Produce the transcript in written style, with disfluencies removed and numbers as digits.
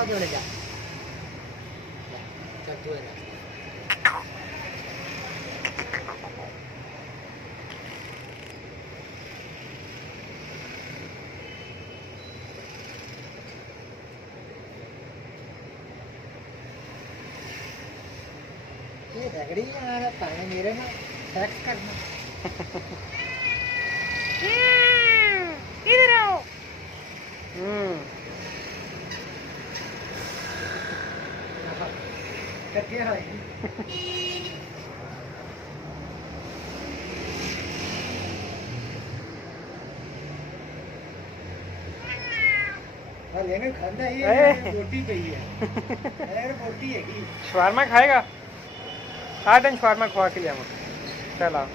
ਉਹਦੇ ਵੱਲ ਜਾ ਚੱਲ ਤੂੰ ਇਹ ये रगड़ी आ रहा है मेरे में सेक्स करना इधर आओ। कट्टे है लेकिन खाना ही रोटी पई है रोटी है शवारमा खाएगा? आ दिन शवारमा खवा के लिया चल आओ।